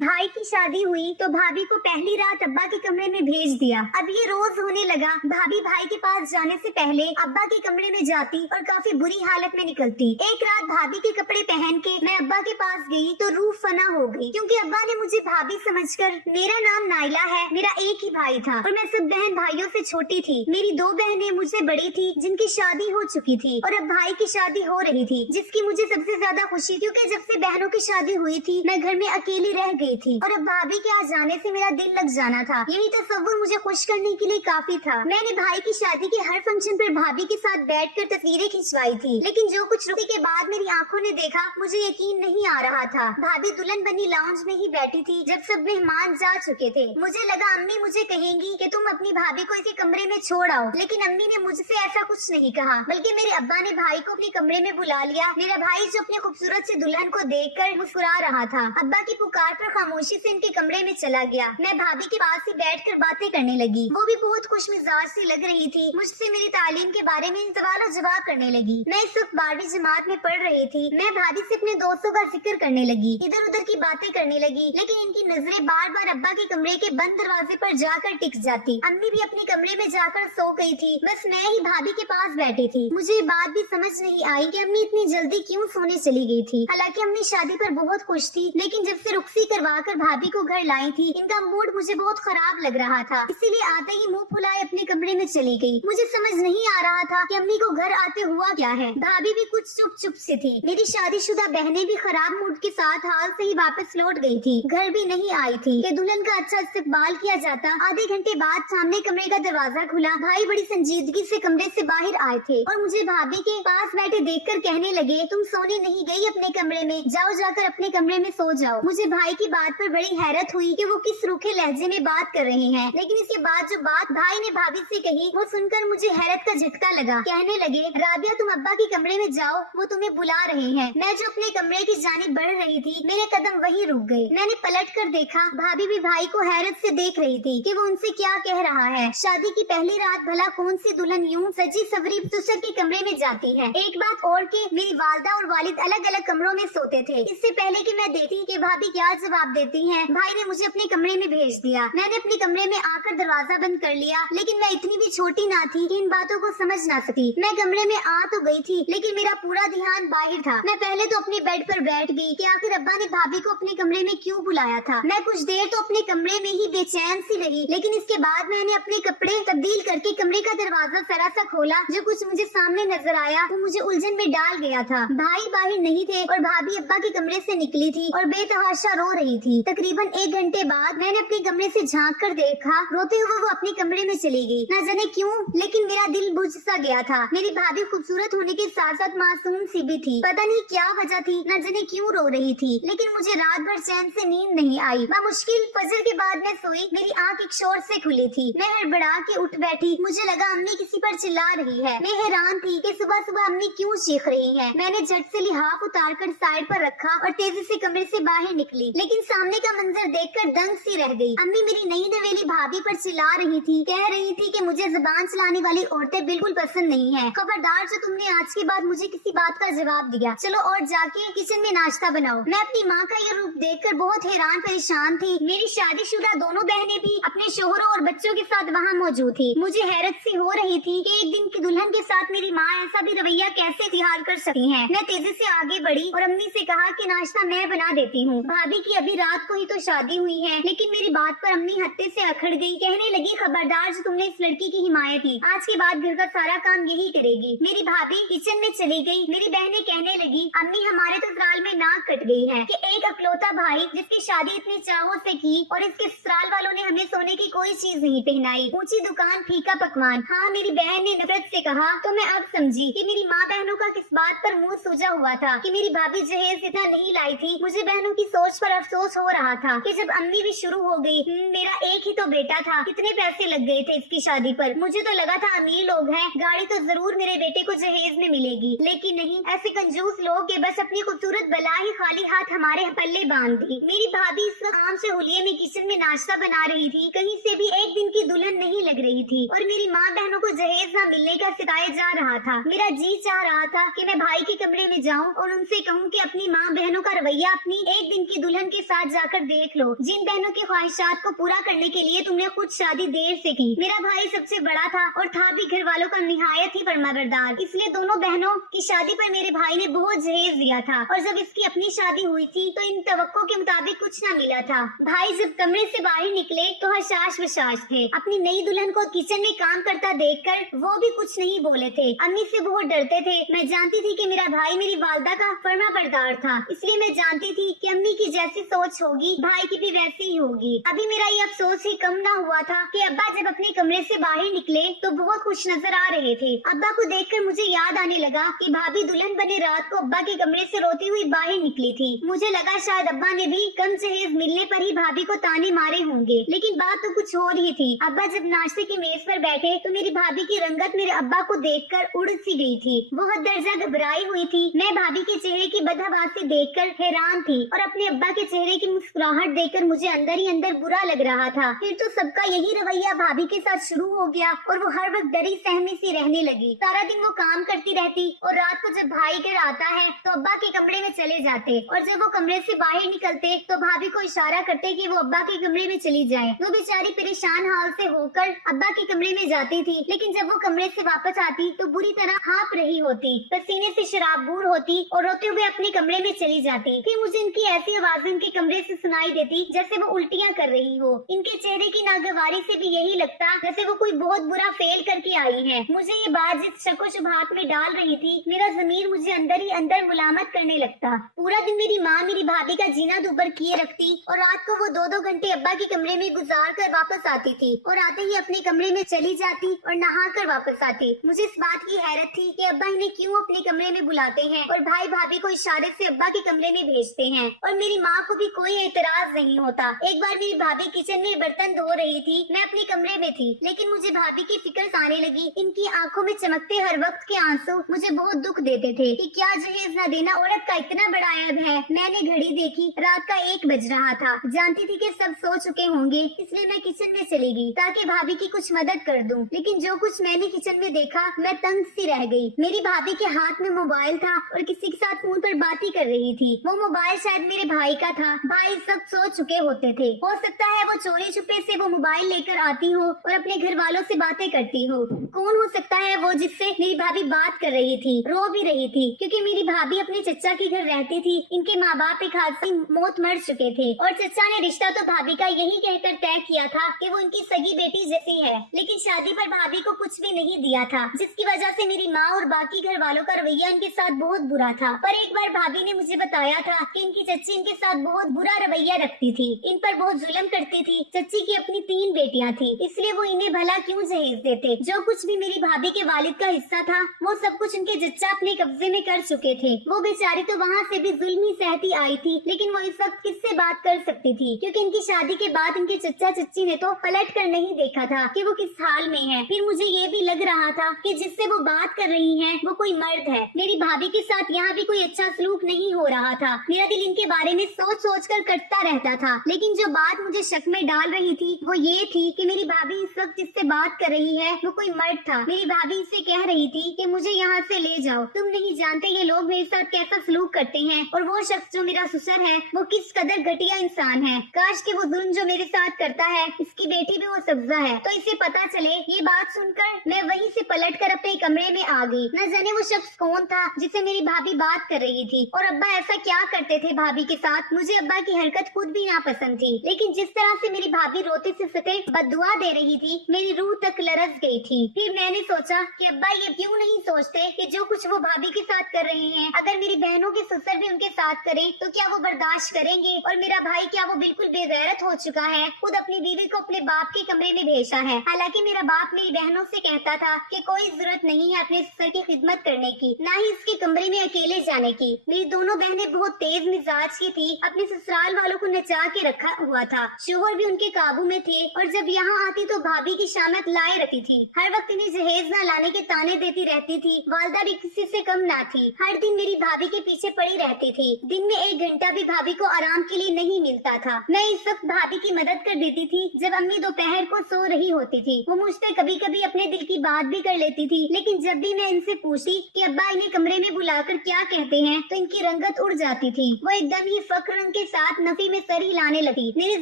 भाई की शादी हुई तो भाभी को पहली रात अब्बा के कमरे में भेज दिया। अब ये रोज होने लगा। भाभी भाई के पास जाने से पहले अब्बा के कमरे में जाती और काफी बुरी हालत में निकलती। एक रात भाभी के कपड़े पहन के मैं अब्बा के पास गई तो रूह फना हो गई, क्योंकि अब्बा ने मुझे भाभी समझकर, मेरा नाम नाइला है, मेरा एक ही भाई था और मैं सब बहन भाइयों से छोटी थी। मेरी दो बहनें मुझसे बड़ी थी जिनकी शादी हो चुकी थी और अब भाई की शादी हो रही थी, जिसकी मुझे सबसे ज्यादा खुशी, क्योंकि जब से बहनों की शादी हुई थी मैं घर में अकेली रह गई थी और अब भाभी के आ जाने से मेरा दिल लग जाना था। यही तस्वुर मुझे खुश करने के लिए काफी था। मैंने भाई की शादी के हर फंक्शन पर भाभी के साथ बैठकर तस्वीरें खिंचवाई थी, लेकिन जो कुछ रुके के बाद मेरी आंखों ने देखा मुझे यकीन नहीं आ रहा था। भाभी दुल्हन बनी लाउंज में ही बैठी थी जब सब मेहमान जा चुके थे। मुझे लगा अम्मी मुझे कहेंगी कि तुम अपनी भाभी को इसी कमरे में छोड़ आओ, लेकिन अम्मी ने मुझसे ऐसा कुछ नहीं कहा, बल्कि मेरे अब्बा ने भाई को अपने कमरे में बुला लिया। मेरा भाई जो अपने खूबसूरत से दुल्हन को देखकर मुस्कुरा रहा था, अब्बा की पुकार पर खामोशी से इनके कमरे में चला गया। मैं भाभी के पास ही बैठकर बातें करने लगी। वो भी बहुत खुश मिजाज से लग रही थी। मुझसे मेरी तालीम के बारे में सवाल और जवाब करने लगी। मैं इस वक्त 12वीं जमात में पढ़ रही थी। मैं भाभी से अपने दोस्तों का जिक्र करने लगी, इधर उधर की बातें करने लगी, लेकिन इनकी नजरें बार बार अब्बा के कमरे के बंद दरवाजे पर जाकर टिक जाती। अम्मी भी अपने कमरे में जाकर सो गई थी, बस मैं ही भाभी के पास बैठी थी। मुझे ये बात भी समझ नहीं आई कि अम्मी इतनी जल्दी क्यों सोने चली गई थी। हालांकि अम्मी शादी पर बहुत खुश थी, लेकिन जब से रुखसी करवा कर भाभी को घर लाई थी, इनका मूड मुझे बहुत खराब लग रहा था। इसीलिए आते ही मुंह फुलाए अपने कमरे में चली गई। मुझे समझ नहीं आ रहा था कि अम्मी को घर आते हुआ क्या है। भाभी भी कुछ चुप चुप से थी। मेरी शादीशुदा बहनें भी खराब मूड के साथ हाल से ही वापस लौट गई थी। घर भी नहीं आई थी कि दुल्हन का अच्छा इस्तेमाल किया जाता। आधे घंटे बाद सामने कमरे का दरवाजा खुला। भाई बड़ी संजीदगी से कमरे से बाहर आए थे और मुझे भाभी के पास बैठे देखकर कहने लगे, तुम सोने नहीं गई अपने कमरे में, जाओ जाकर अपने कमरे में सो जाओ। मुझे भाई की बात पर बड़ी हैरत हुई कि वो किस रूखे लहजे में बात कर रहे हैं, लेकिन इसके बाद जो बात भाई ने भाभी से कही वो सुनकर मुझे हैरत का झटका लगा। कहने लगे, राबिया तुम अब्बा के कमरे में जाओ, वो तुम्हें बुला रहे हैं। मैं जो अपने कमरे की जानिब बढ़ रही थी, मेरे कदम वहीं रुक गए। मैंने पलट कर देखा, भाभी भी भाई को हैरत से देख रही थी कि वो उनसे क्या कह रहा है। शादी की पहली रात भला कौन सी दुल्हन यूं सजी सवरी ससुर के कमरे में जाती है। एक बात और कि मेरी वालदा और वालिद अलग अलग कमरों में सोते थे। इससे पहले कि मैं देखती कि भाभी क्या जवाब देती हैं, भाई ने मुझे अपने कमरे में भेज दिया। मैंने अपने कमरे में आकर दरवाजा बंद कर लिया, लेकिन मैं इतनी भी छोटी ना थी कि इन बातों को समझ ना सकी। मैं कमरे में आ तो गई थी, लेकिन मेरा पूरा ध्यान बाहर था। मैं पहले तो अपने बेड पर बैठ गई कि आखिर अब्बा ने भाभी को अपने कमरे में क्यों बुलाया था। मैं कुछ देर तो अपने कमरे में ही बेचैन सी रही, लेकिन इसके बाद मैंने अपने कपड़े तब्दील करके कमरे का दरवाजा जरा सा खोला। जो कुछ मुझे सामने नजर आया वो मुझे उलझन में डाल गया था। भाई बाहर नहीं थे और भाभी अब्बा के कमरे से निकली थी और बेतहाशा रो रही थी। तकरीबन 1 घंटे बाद मैंने अपने कमरे से झांक कर देखा, रोते हुए वो अपने कमरे में चली गई। न जाने क्यों, लेकिन मेरा दिल बुझ सा गया था। मेरी भाभी खूबसूरत होने के साथ साथ मासूम सी भी थी। पता नहीं क्या वजह थी, न जाने क्यों रो रही थी, लेकिन मुझे रात भर चैन से नींद नहीं आई। मुश्किल फजर के बाद मैं सोई। मेरी आंख एक शोर से खुली थी। मैं हड़बड़ा के उठ बैठी। मुझे लगा अम्मी किसी पर चिल्ला रही है। मैं हैरान थी कि सुबह सुबह अम्मी क्यों चीख रही हैं। मैंने झट से लिहाफ उतार कर साइड पर रखा और तेजी से कमरे से बाहर निकली, लेकिन सामने का मंजर देखकर दंग सी रह गई। अम्मी मेरी नई नवेली भाभी पर चिल्ला रही थी, कह रही थी कि मुझे जुबान चलाने वाली औरतें बिल्कुल पसंद नहीं है। खबरदार जो तुमने आज के बाद मुझे किसी बात का जवाब दिया, चलो और जाके किचन में नाश्ता बनाओ। मैं अपनी माँ का ये रूप देखकर बहुत हैरान परेशान थी। मेरी शादीशुदा दोनों बहनें भी अपने शोहरों और बच्चों के साथ वहाँ मौजूद थी। मुझे हैरत सी हो रही थी कि एक दिन की दुल्हन के साथ मेरी माँ ऐसा भी रवैया कैसे इख्तियार कर सकती हैं। मैं तेजी से आगे बढ़ी और अम्मी से कहा कि नाश्ता मैं बना देती हूँ। भाभी की अभी रात को ही तो शादी हुई है, लेकिन मेरी बात पर अम्मी हत्ते से अखड़ गई। कहने लगी, खबरदार जो तुमने इस लड़की की हिमायत की, आज के बाद घर का सारा काम यही करेगी। मेरी भाभी किचन में चली गई। मेरी बहनें कहने लगी, अम्मी हमारे तो ससुराल में नाक कट गई है कि एक अकलौता भाई जिसकी शादी इतनी चाहों से की और इसके ससुराल वालों ने हमें सोने की कोई चीज नहीं पहनाई। ऊंची दुकान, फीका पकवान। हाँ, मेरी बहन ने नफरत से कहा। तो मैं अब समझी कि मेरी माँ बहनों का किस बात पर मुंह सूजा हुआ था कि मेरी भाभी जहेज इतना नहीं लाई थी। मुझे बहनों की सोच पर अफसोस हो रहा था कि जब अम्मी भी शुरू हो गई। मेरा एक ही तो बेटा था, कितने पैसे लग गए थे इसकी शादी पर। मुझे तो लगा था अमीर लोग हैं, गाड़ी तो जरूर मेरे बेटे को जहेज में मिलेगी, लेकिन नहीं, ऐसे कंजूस लोग के बस अपनी खूबसूरत बला ही खाली हाथ हमारे पल्ले बांध दी। मेरी भाभी इस वक्त आम से हुलिये में किचन में नाश्ता बना रही थी। कहीं से भी एक दिन की दुल्हन नहीं लग रही थी और मेरी माँ बहनों को जहेज न मिलने का सिताया जा रहा था। मेरा जी चाह रहा था कि मैं भाई के कमरे में जाऊं और उनसे कहूं कि अपनी माँ बहनों का रवैया अपनी एक दिन की दुल्हन के साथ जाकर देख लो जिन बहनों की ख्वाहिशात को पूरा करने के लिए तुमने खुद शादी देर से की। मेरा भाई सबसे बड़ा था और था भी घर वालों का निहायत ही फरमाबरदार, इसलिए दोनों बहनों की शादी पर मेरे भाई ने बहुत जहेज दिया था और जब इसकी अपनी शादी हुई थी तो इन तवक्को के मुताबिक कुछ न मिला था। भाई जब कमरे से बाहर निकले तो हशाश वशाश थे। अपनी नई दुल्हन को किचन में काम करता देखकर वो भी कुछ नहीं बोले थे। अम्मी से बहुत डरते थे। मैं जानती थी कि मेरा भाई मेरी वालदा का फरमाबरदार था, इसलिए मैं जानती थी कि अम्मी की जैसी सोच होगी भाई की भी वैसी ही होगी। अभी मेरा ये अफसोस ही कम ना हुआ था कि अब्बा जब अपने कमरे से बाहर निकले तो बहुत खुश नजर आ रहे थे। अब्बा को देखकर मुझे याद आने लगा कि भाभी दुल्हन बने रात को अब्बा के कमरे से रोती हुई बाहर निकली थी। मुझे लगा शायद अब्बा ने भी कम जहेज मिलने पर ही भाभी को ताने मारे होंगे, लेकिन बात तो कुछ और ही थी। अब्बा जब नाश्ते की मेज पर बैठे तो मेरी भाभी की रंगत मेरे अब्बा को देखकर उड़ सी गई थी। वो हद दर्जा घबराई हुई थी। मैं भाभी के चेहरे की बदहवासी देखकर हैरान थी और अपने अब्बा के चेहरे की मुस्कुराहट देखकर मुझे अंदर ही अंदर बुरा लग रहा था। फिर तो सबका यही रवैया भाभी के साथ शुरू हो गया और वो हर वक्त डरी सहमी सी रहने लगी। सारा दिन वो काम करती रहती और रात को जब भाई घर आता है तो अब्बा के कमरे में चले जाते और जब वो कमरे से बाहर निकलते तो भाभी को इशारा करते कि वो अब्बा के कमरे में चली जाए। वो बेचारी परेशान हाल से होकर अब्बा के कमरे में जाती थी, लेकिन जब वो कमरे से वापस आती तो बुरी तरह हाँप रही होती, पसीने से शराबूर होती और रोते हुए अपने कमरे में चली जाती। फिर मुझे इनकी ऐसी आवाज इनके कमरे से सुनाई देती जैसे वो उल्टियाँ कर रही हो। इनके चेहरे की नागवारी से भी यही लगता जैसे वो कोई बहुत बुरा फेल करके आई है। मुझे ये बात जिस शक व शुबहात में डाल रही थी, मेरा ज़मीर मुझे अंदर ही अंदर मुलामत करने लगता। पूरा दिन मेरी माँ मेरी भाभी का जीना दुबर किए रखती और रात को वो 2-2 घंटे अब्बा के कमरे में गुजार कर वापस आती थी और आते ही अपने कमरे में चली जाती और नहा कर वापस आती। मुझे इस बात की हैरत थी कि अब्बा इन्हें क्यों अपने कमरे में बुलाते हैं और भाई भाभी को इशारे से अब्बा के कमरे में भेजते हैं और मेरी माँ को भी कोई एतराज नहीं होता। एक बार मेरी भाभी किचन में बर्तन धो रही थी, मैं अपने कमरे में थी, लेकिन मुझे भाभी की फिक्र आने लगी। इनकी आंखों में चमकते हर वक्त के आंसू मुझे बहुत दुख देते थे कि क्या जहेज न देना औरत का इतना बड़ा ऐब है। मैंने घड़ी देखी, रात का 1 बज रहा था। जानती थी कि सब सो चुके होंगे, इसलिए मैं किचन में चली गई ताकि भाभी की कुछ मदद कर दूं। लेकिन जो कुछ मैंने किचन में देखा मैं तंग सी रह गई। मेरी भाभी के हाथ में मोबाइल था और किसी के साथ फोन पर बातें कर रही थी। वो मोबाइल शायद मेरे भाई का था। भाई सब सो चुके होते थे। हो सकता है वो चोरी छुपे से वो मोबाइल लेकर आती हो और अपने घर वालों से बातें करती हो। कौन हो सकता है वो जिससे मेरी भाभी बात कर रही थी, रो भी रही थी, क्योंकि मेरी भाभी अपने चचा के घर रहती थी। इनके माँ बाप एक हादसे में मौत मर चुके थे और चचा ने रिश्ता तो भाभी का यही कहकर तय किया था कि वो उनकी सगी बेटी जैसी है, लेकिन शादी पर भाभी को कुछ भी नहीं दिया था, जिसकी वजह से मेरी माँ और बाकी घर वालों का रवैया इनके साथ बहुत बुरा था। पर एक बार भाभी ने मुझे बताया था कि इनकी चच्ची इनके साथ बहुत बुरा रवैया रखती थी, इन पर बहुत जुल्म करती थी। चच्ची की अपनी 3 बेटियां थी, इसलिए वो इन्हें भला क्यों जहेज देते। जो कुछ भी मेरी भाभी के वालिद का हिस्सा था वो सब कुछ उनके चच्चा अपने कब्जे में कर चुके थे। वो बेचारी तो वहाँ से भी जुल्म ही सहती आई थी, लेकिन वो इस वक्त किससे बात कर सकती थी, क्योंकि इनकी शादी के बाद इनके चच्चा चच्ची ने तो पलट कर नहीं देखा था कि वो किस हाल में है। फिर मुझे ये भी लग रहा था कि जिससे वो बात कर रही है वो कोई मर्द है। मेरी भाभी के साथ यहाँ भी कोई अच्छा सलूक नहीं हो रहा था। मेरा दिल इनके बारे में सोच सोच कर कटता रहता था, लेकिन जो बात मुझे शक में डाल रही थी वो ये थी कि मेरी भाभी इस वक्त जिससे बात कर रही है वो कोई मर्द था। मेरी भाभी इससे कह रही थी कि मुझे यहाँ से ले जाओ, तुम नहीं जानते ये लोग मेरे साथ कैसा सलूक करते हैं और वो शख्स जो मेरा ससुर है वो किस कदर घटिया इंसान है। काश कि वो जुल्म जो मेरे साथ करता है इसकी बेटी भी वो सब्जा है तो इसे पता चले। ये बात सुनकर मैं वहीं से पलट कर अपने कमरे में आ गई। न जाने वो शख्स कौन था जिसे मेरी भाभी बात कर रही थी और अब्बा ऐसा क्या करते थे भाभी के साथ। मुझे अब्बा की हरकत खुद भी नापसंद थी, लेकिन जिस तरह से मेरी भाभी रोते से सते बद्दुआ दे रही थी मेरी रूह तक लरस गई थी। फिर मैंने सोचा कि अब्बा ये क्यों नहीं सोचते कि जो कुछ वो भाभी के साथ कर रहे हैं अगर मेरी बहनों के ससुर भी उनके साथ करें तो क्या वो बर्दाश्त करेंगे। और मेरा भाई क्या वो बिल्कुल बेगैरत हो चुका है, खुद अपनी बीवी को अपने बाप के कमरे में भेजा है। हालांकि मेरा बाप मेरी बहनों से कहता था कि कोई जरूरत नहीं है अपने ससुर की खिदमत करने की, ना ही इसके कमरे में अकेले जाने की। मेरी दोनों बहनें बहुत तेज मिजाज की थी, अपने ससुराल वालों को नचा के रखा हुआ था, शोहर भी उनके काबू में थे और जब यहाँ आती तो भाभी की शामत लाए रखी थी। हर वक्त इन्हें जहेज न लाने के ताने देती रहती थी। वालदा भी किसी से कम ना थी, हर दिन मेरी भाभी के पीछे पड़ी रहती थी। दिन में 1 घंटा भी भाभी को आराम के लिए नहीं मिलता था। मैं इस वक्त भाभी की मदद कर देती थी जब अम्मी दोपहर को सो रही होती थी। वो मुझसे कभी कभी अपने दिल की बात भी कर लेती थी, लेकिन जब भी मैं इनसे पूछती कि अब्बा इन्हें कमरे में बुलाकर क्या कहते हैं तो इनकी रंगत उड़ जाती थी। वो एकदम ही फक्र रंग के के साथ नफी में सर हिलाने लगी। मेरे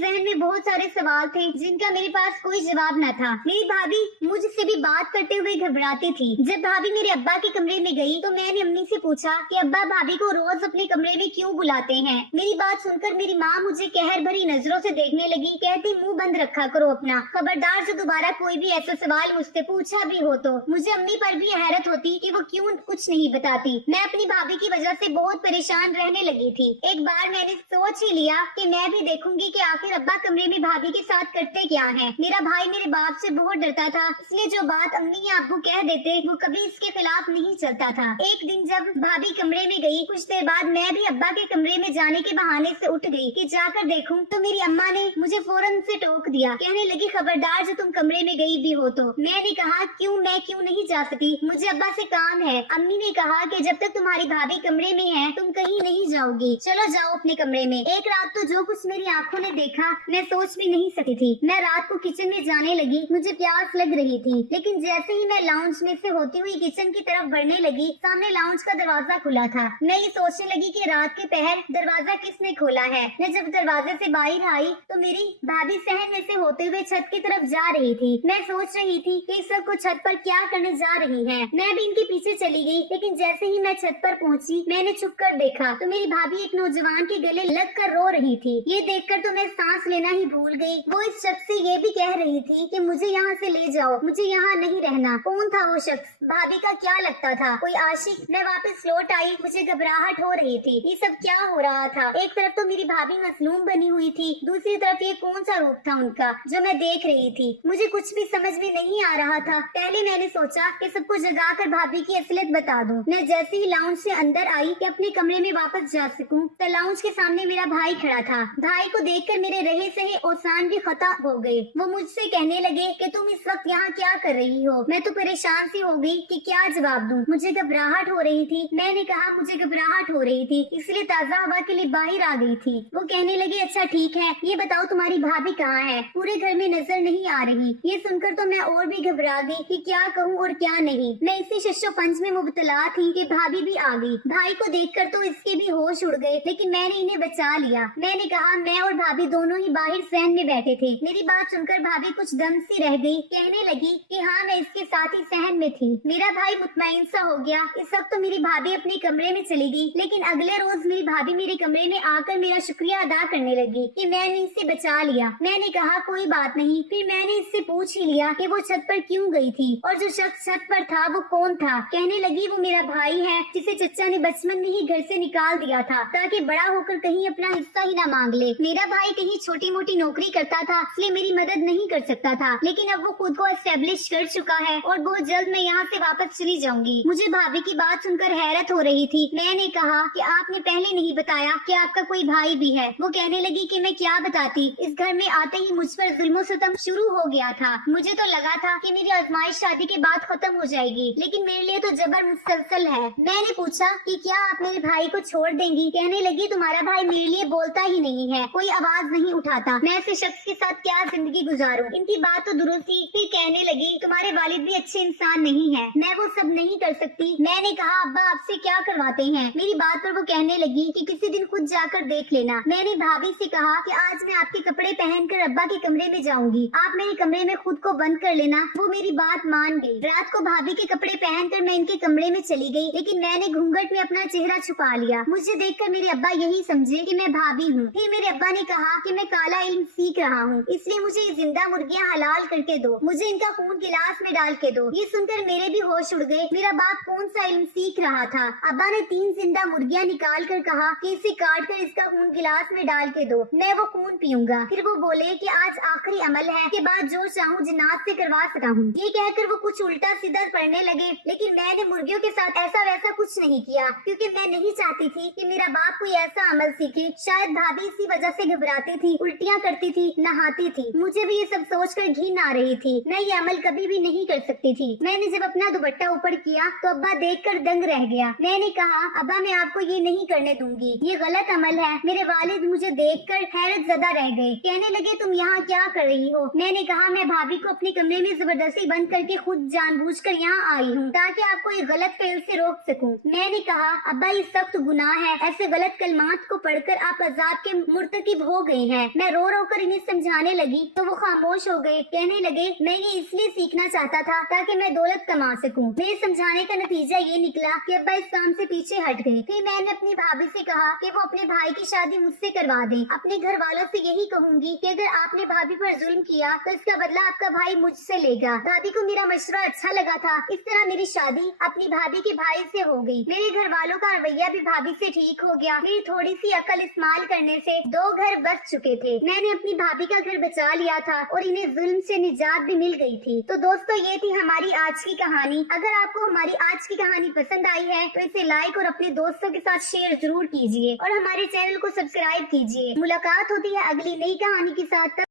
जहन में बहुत सारे सवाल थे जिनका मेरे पास कोई जवाब न था। मेरी भाभी मुझसे भी बात करते हुए घबराती थी। जब भाभी मेरे अब्बा के कमरे में गई तो मैंने अम्मी से पूछा कि अब्बा भाभी को रोज अपने कमरे में क्यों बुलाते हैं। मेरी बात सुनकर मेरी माँ मुझे कहर भरी नजरों से देखने लगी। कहती, मुंह बंद रखा करो अपना, खबरदार से दोबारा कोई भी ऐसा सवाल मुझसे पूछा भी हो तो। मुझे अम्मी पर भी हैरत होती कि वो क्यों कुछ नहीं बताती। मैं अपनी भाभी की वजह से बहुत परेशान रहने लगी थी। एक बार मैंने सोच ही लिया कि मैं भी देखूंगी कि आखिर अब्बा कमरे में भाभी के साथ करते क्या है। मेरा भाई मेरे बाप से बहुत डरता था, इसलिए जो बात अम्मी या अब्बू कह देते वो कभी इसके खिलाफ नहीं चलता था। एक दिन जब भाभी कमरे में गई, कुछ देर बाद मैं भी अब्बा के कमरे में जाने के बहाने से उठ गई कि जाकर देखूं, तो मेरी अम्मा ने मुझे फौरन से टोक दिया। कहने लगी, खबरदार जो तुम कमरे में गई भी हो तो। मैंने कहा, मैं क्यों नहीं जा सकती, मुझे अब्बा से काम है। अम्मी ने कहा कि जब तक तुम्हारी भाभी कमरे में है तुम कहीं नहीं जाओगी, चलो जाओ अपने कमरे में। एक रात तो जो कुछ मेरी आंखों ने देखा मैं सोच भी नहीं सकी थी। मैं रात को किचन में जाने लगी, मुझे प्यास लग रही थी, लेकिन जैसे ही मैं लाउंज में से होती हुई किचन की तरफ बढ़ने लगी, सामने लाउंज का दरवाजा खुला था। मैं ये सोचने लगी कि रात के पहर दरवाजा किसने खोला है। मैं जब दरवाजे से बाहर आई तो मेरी भाभी सहन में से होते हुए छत की तरफ जा रही थी। मैं सोच रही थी कि सब को छत पर क्या करने जा रही है। मैं भी इनके पीछे चली गई, लेकिन जैसे ही मैं छत पर पहुंची मैंने छुप कर देखा तो मेरी भाभी एक नौजवान के गले लग कर रो रही थी। ये देखकर तो मैं सांस लेना ही भूल गई। वो इस शख्स से ये भी कह रही थी कि मुझे यहाँ से ले जाओ, मुझे यहाँ नहीं रहना। कौन था वो शख्स? भाभी का क्या लगता था, कोई आशिक? मैं वापस लौट आई, मुझे घबराहट हो रही थी। ये सब क्या हो रहा था? एक तरफ तो मेरी भाभी मसलूम बनी हुई थी, दूसरी तरफ ये कौन सा रूप था उनका जो मैं देख रही थी। मुझे कुछ भी समझ में नहीं आ रहा था। पहले मैंने सोचा कि सबको जगाकर भाभी की असलियत बता दूं। मैं जैसे ही लाउंज से अंदर आई कि अपने कमरे में वापस जा सकूं, तो लाउंज के सामने मेरा भाई खड़ा था। भाई को देखकर मेरे रहे सहे औसान भी खता हो गए। वो मुझसे कहने लगे कि तुम इस वक्त यहाँ क्या कर रही हो। मैं तो परेशान सी हो गई कि क्या जवाब दूं। मुझे घबराहट हो रही थी। मैंने कहा, मुझे घबराहट हो रही थी, इसलिए ताज़ा हवा के लिए बाहर आ गई थी। वो कहने लगे, अच्छा ठीक है, ये बताओ तुम्हारी भाभी कहाँ है? पूरे घर में नजर नहीं आ रही। ये सुनकर तो मैं और भी घबरा गई कि क्या कहूँ और क्या नहीं। मैं इसी शशो पंच में मुबतला थी कि भाभी भी आ गई। भाई को देखकर तो इसके भी होश उड़ गए, लेकिन मैंने इन्हें बचा लिया। मैंने कहा, मैं और भाभी दोनों ही बाहर सहन में बैठे थे। मेरी बात सुनकर भाभी कुछ दम सी रह गई। कहने लगी कि हाँ, मैं इसके साथ ही सहन में थी। मेरा भाई मुतमईन सा हो गया। इस वक्त तो मेरी भाभी अपने कमरे में चली गई, लेकिन अगले रोज मेरी भाभी मेरे कमरे में आकर मेरा शुक्रिया अदा करने लगी कि मैंने इसे बचा लिया। मैंने कहा, कोई बात नहीं। फिर मैंने इससे पूछ ही लिया कि वो छत पर क्यों गई थी और जो शख्स छत पर था वो कौन था। कहने लगी, वो मेरा भाई है जिसे चचा ने बचपन में ही घर से निकाल दिया था ताकि बड़ा होकर कहीं अपना हिस्सा ही ना मांग ले। मेरा भाई कहीं छोटी मोटी नौकरी करता था, इसलिए मेरी मदद नहीं कर सकता था, लेकिन अब वो खुद को एस्टेब्लिश कर चुका है और बहुत जल्द मैं यहाँ से वापस चली जाऊंगी। मुझे भाभी की बात सुनकर हैरत हो रही थी। मैंने कहा कि आपने पहले नहीं बताया कि आपका कोई भाई भी है। वो कहने लगी कि मैं क्या बताती, इस घर में आते ही मुझ पर जुल्म सितम शुरू हो गया था। मुझे तो लगा था कि मेरी आजमाइश शादी के बाद खत्म हो जाएगी, लेकिन मेरे लिए तो जबर मुसलसल है। मैंने पूछा कि क्या आप मेरे भाई को छोड़ देंगी? कहने लगी, तुम्हारा भाई मेरे लिए बोलता ही नहीं है, कोई आवाज नहीं उठाता, मैं ऐसे शख्स के साथ क्या जिंदगी गुजारूं? इनकी बात तो दुरुस्त थी। फिर कहने लगी, तुम्हारे वालिद भी अच्छे इंसान नहीं है, मैं वो सब नहीं कर सकती। मैंने कहा, अब्बा आपसे क्या करवाते हैं? मेरी बात पर वो कहने लगी कि किसी दिन खुद जाकर देख लेना। मैंने भाभी से कहा कि आज मैं आपके कपड़े पहनकर अब्बा के कमरे में जाऊंगी, आप मेरे कमरे में खुद को बंद कर लेना। वो मेरी बात मान गई। रात को भाभी के कपड़े पहनकर मैं इनके कमरे में चली गई, लेकिन मैंने घूंघट में अपना चेहरा छुपा लिया। मुझे देखकर मेरे अब्बा यही समझे कि मैं भाभी हूँ। फिर मेरे अब्बा ने कहा कि मैं काला इल्म सीख रहा हूँ, इसलिए मुझे ये जिंदा मुर्गियाँ हलाल करके दो, मुझे इनका खून गिलास में डाल के दो। ये सुनकर मेरे भी होश उड़ गए। मेरा बाप कौन सा इल्म सीख रहा था? अब्बा ने 3 जिंदा मुर्गियाँ निकाल कर कहा कि इसे काट कर इसका खून गिलास में डाल के दो, मैं वो खून पीऊंगा। फिर वो बोले कि आज आखिरी अमल है, के बाद जो चाहूँ जिन्नात से करवा सकता हूँ। ये कहकर वो कुछ उल्टा सीधा पढ़ने लगे, लेकिन मैंने मुर्गियों के साथ ऐसा वैसा कुछ नहीं किया, क्योंकि मैं नहीं चाहती थी कि मेरा बाप कोई ऐसा अमल सीखे। शायद भाभी इसी वजह से घबराती थी, उल्टियाँ करती थी, नहाती थी। मुझे भी ये सब सोचकर घिन आ रही थी। मैं ये अमल कभी भी नहीं कर सकती थी। मैंने जब अपना दुपट्टा ऊपर किया तो अब्बा देखकर दंग रह गया। मैंने कहा, अब्बा मैं आपको ये नहीं करने दूंगी, ये गलत अमल है। मेरे वालिद मुझे देखकर हैरत ज़दा रह गए। कहने लगे, तुम यहाँ क्या कर रही हो? मैंने कहा, मैं भाभी को अपने कमरे में जबरदस्ती बंद करके खुद जानबूझकर यहाँ आई हूँ ताकि आपको ये गलत फेल से रोक सकूं। मैंने कहा, अब्बा ये सख्त गुनाह है, ऐसे गलत कलमात को पढ़ पढ़कर आप अजाब के मुर्तकिब हो गए हैं। मैं रो रो कर इन्हें समझाने लगी तो वो खामोश हो गए। कहने लगे, मैं ये इसलिए सीखना चाहता था ताकि मैं दौलत कमा सकूं। मेरे समझाने का नतीजा ये निकला कि अब्बा इस काम से पीछे हट गए। फिर मैंने अपनी भाभी से कहा कि वो अपने भाई की शादी मुझसे करवा दें। अपने घर वालों से यही कहूंगी कि अगर आपने भाभी पर जुल्म किया तो इसका बदला आपका भाई मुझसे लेगा। भाभी को मेरा मशवरा अच्छा लगा था। इस तरह मेरी शादी अपनी भाभी के भाई से हो गई। मेरे घर वालों का रवैया भी भाभी से ठीक हो गया। मेरी थोड़ी सी अकल इस्तेमाल करने से 2 घर बच चुके थे। मैंने अपनी भाभी का घर बचा लिया था और इन्हें जुल्म से निजात भी मिल गई थी। तो दोस्तों, ये थी हमारी आज की कहानी। अगर आपको हमारी आज की कहानी पसंद आई है तो इसे लाइक और अपने दोस्तों के साथ शेयर जरूर कीजिए और हमारे चैनल को सब्सक्राइब कीजिए। मुलाकात होती है अगली नई कहानी के साथ।